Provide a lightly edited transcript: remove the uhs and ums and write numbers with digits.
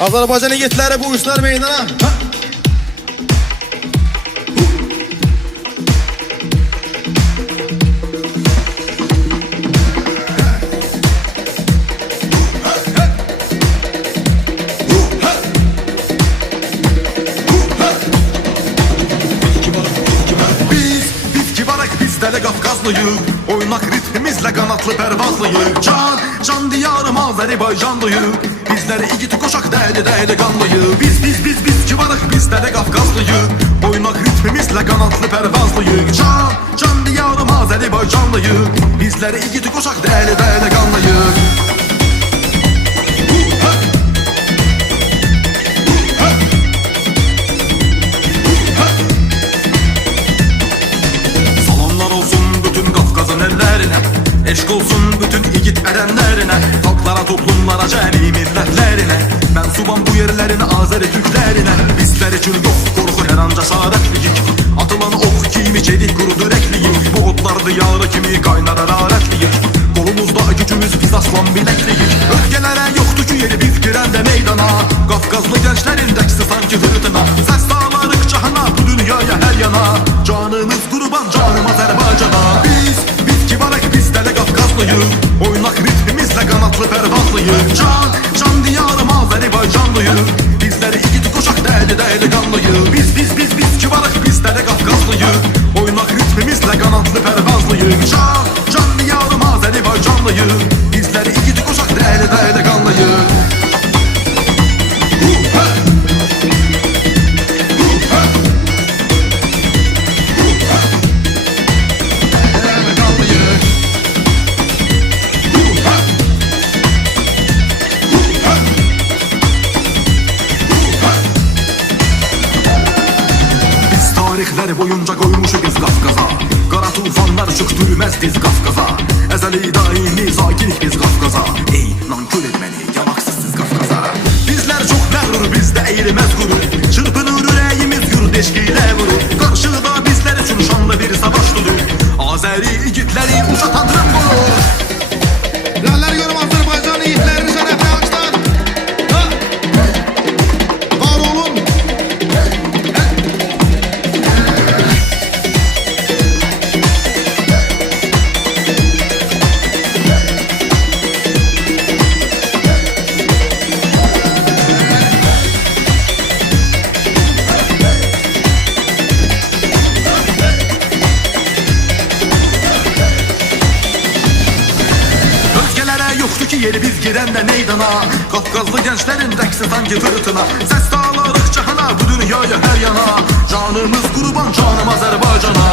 Azərbaycan yiğitləri bu işler meydana. Bizdə Qafqazlıyıq, oynak ritmimizlə qanatlı pərvazlıyıq. Can diyarım Azərbaycanlıyıq, bizləri igid qoşaq dəli qanlıyıq. Biz ki varıq, bizdə Qafqazlıyıq, oynak ritmimizlə qanatlı pərvazlıyıq. Can diyarım Azərbaycanlıyıq, bizləri igid qoşaq dəli qanlıyıq. Eşq olsun bütün igid ərənlərinə, xalqlara, toplumlara, cəmi millətlərinə. Mən subam bu yerlərinə, Azəri türklərinə. Bizlər üçün yox qorxu, hər an cəsarətliyik. Atılan ox kimi çelik qurudur əkliyik. Bu odlar diyarı kimi qaynar ərarətliyik. Qolumuzda gücümüz biz aslan biləkliyik. Öfkələrə yoxdur ki yeri biz girəndə meydana. Qafqazlı gənclərin rəqsi sanki fırtına. Səs dağlarıq cahana, bu dünyaya hər yana. Canımız qurban, canım Azərbaycana. Biz ki varıq, bizdə Qafqazlıyıq, oynak ritmimizlə qanatlı pərvazlıyıq. Can diyarım Azərbaycanlıyıq, bizləri igid qoşaq dəli qanlıyıq. Biz ki varıq, bizdə Qafqazlıyıq, oynak ritmimizlə qanatlı pərvazlıyıq. Can diyarım Azərbaycanlıyıq, bizləri igid qoşaq dəli qanlıyıq. Tarixlər boyunca qoymuşuq biz Qafqaza, qara tufanlar çöktürməz diz Qafqaza. Əzəli daimi zakirik biz Qafqaza. Ey nankör etməni, yavaksızsız Qafqaza. Bizlər çox məğrur, bizdə əyilməz qurur. Çırpınır ürəyimiz yurd eşqi ilə vurur. Qarşıda bizlər üçün şanlı bir savaş tutur. Azəri igidləri uca tanrım qurur. Lərlər görüm Azərbaycan yiğitlərini şərəfli alqışlar. Var olun. Yoxdur ki yeri biz girəndə meydana. Qafqazlı gənclərin rəqsi sanki fırtına. Səs dağlarıq cahana, bu dünyaya hər yana. Canımız qurban, canım Azərbaycana.